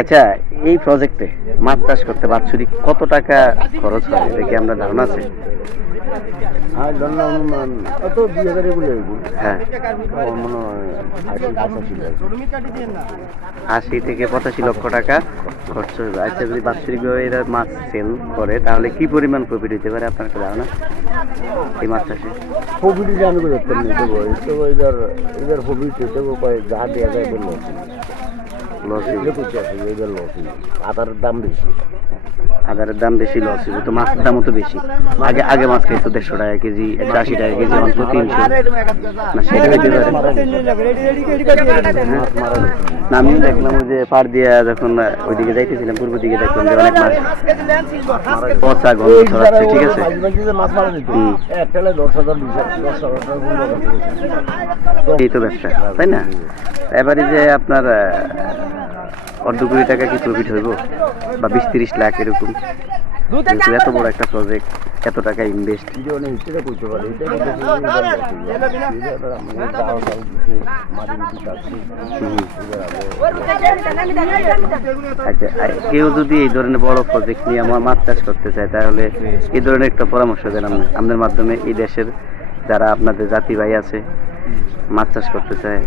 আচ্ছা, এই প্রজেক্টে মাছ চাষ করতে বাৎসরিক কত টাকা খরচ হয় এটা কি আমরা ধারণা আছে? আর ধরুন অনুমান কত 2000 এগুলো হ্যাঁ, মনে হয় 80-85 লাখ। 80 থেকে 85 লক্ষ টাকা খরচ হবে। আচ্ছা, যদি বাৎসরিকভাবে এরা মাছ সেল করে তাহলে কি পরিমাণ প্রফিট হতে পারে আপনার একটা ধারণা এই মাছ চাষে? প্রফিট আমি করতে নেই দেবো তো এদের প্রফিট দেবো কয় যা দেওয়া যায় বললো লস এগুলো করতে আছে এদের লস আদার দাম বেশি। আদারের দাম বেশি, লস হবে তো, মাছের দামও তো বেশি। আগে আগে মাছ খাইতো 150 টাকা কেজি, 180 টাকা কেজি, অন্তত 300 না সেটা হইতে পারে। না, আমিও দেখলাম ওই যে পাড় দিয়া যখন ওইদিকে যাইতেছিলাম পূর্ব দিকে দেখলাম যে অনেক মাছ পচা গন্ধ ছড়াচ্ছে, ঠিক আছে। মাছ মারা যেত একটা 10,000 10,000 এই তো ব্যবসা, তাই না? এবারে যে আপনার অর্ধ কোটি টাকা কি প্রফিট হইব বা 20-30 লাখ এরকম, যেহেতু এত বড় একটা প্রজেক্ট, এত টাকা ইনভেস্ট। আচ্ছা, কেউ যদি এই ধরনের বড় প্রজেক্ট নিয়ে আমার মাছ চাষ করতে চায় তাহলে এই ধরনের একটা পরামর্শ দেন আপনাদের মাধ্যমে এই দেশের যারা আপনাদের জাতি ভাই আছে মাছ চাষ করতে চায়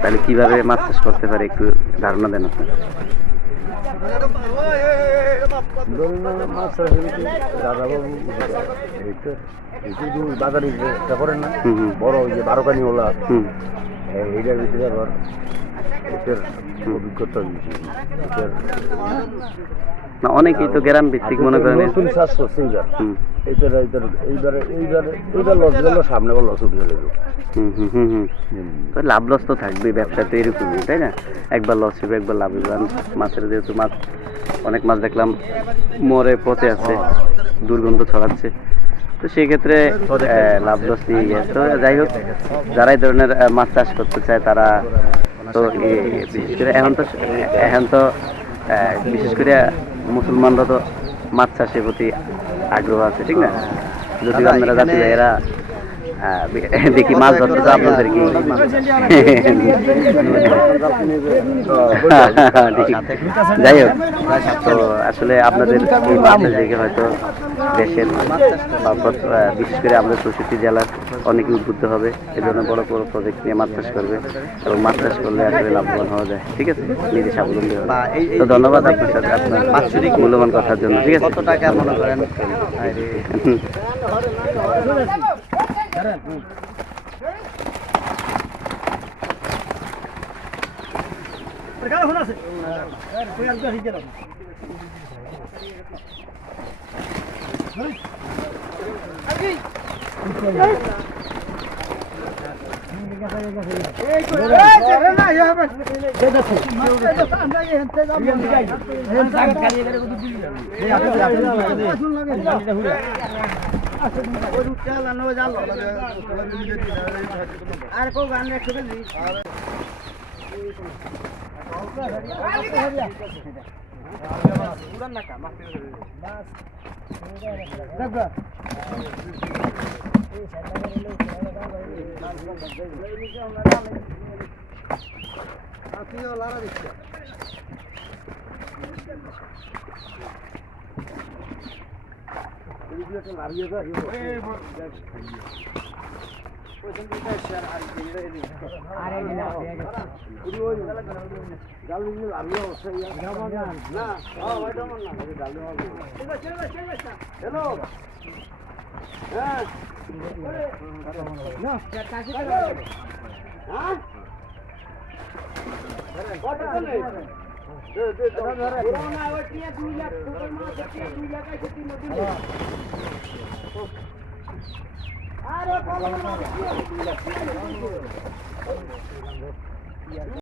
তাহলে কিভাবে মাছ চাষ করতে পারে একটু ধারণা দেন আপনার। বাজারে করেন না বড় ওই যে 12 ওলা এইটার ভিতরে আবার এটার অভিজ্ঞতা না, অনেকেই তো গ্রাম ভিত্তিক মনে করেন নতুন চাষ করছে এইবার লস গেল সামনে আবার লস উঠে গেল। তো লাভ লস তো থাকবেই, ব্যবসা তো এরকমই, তাই না? একবার লস হবে, একবার লাভ হবে। মাছের যেহেতু মাছ, অনেক মাছ দেখলাম মরে পচে আছে, দুর্গন্ধ ছড়াচ্ছে, তো সেক্ষেত্রে লাভ লস নিয়ে গেছে। তো যাই হোক, যারা এই ধরনের মাছ চাষ করতে চায় তারা তো বিশেষ করে এখন তো বিশেষ করে মুসলমানরা তো মাছ চাষের প্রতি আগ্রহ আছে, ঠিক না? যদি আপনারা জাতি ভাইয়েরা দেখি মাছ ধরতে তো আপনাদের কি যাই হোক, তো আসলে আপনাদের এই মাছটা দেখে হয়তো দেশের বিশেষ করে আমাদের 64 জেলার অনেকে উদ্বুদ্ধ হবে, এই ধরনের বড় বড় প্রজেক্ট নিয়ে মাছ চাষ করবে এবং মাছ চাষ করলে আসলে লাভবান হওয়া যায়, ঠিক আছে, নিজে স্বাবলম্বী হবে। তো ধন্যবাদ আপনার সাথে আপনার মূল্যবান কথার জন্য, ঠিক আছে। কত টাকা মনে করেন? আর কো গান একটু দিই পুরান না কা মাফ করে দে বাস দেখবা এই সাইডটা করে লো আপনিও লারা দিচ্ছে এই ভিডিওটা লারিয়ে দাও এই আরে না পুরো ওই জাল দিলে লারিয়ে অবস্থা ইয়া না ওইটা মন না জাল দেওয়া হ্যালো হ্যাঁ না কাছে হ্যাঁ কত চলে করোনা ওই 2 লাখ টোটাল মাছ 2 লাখ আছে 3 দিন আরে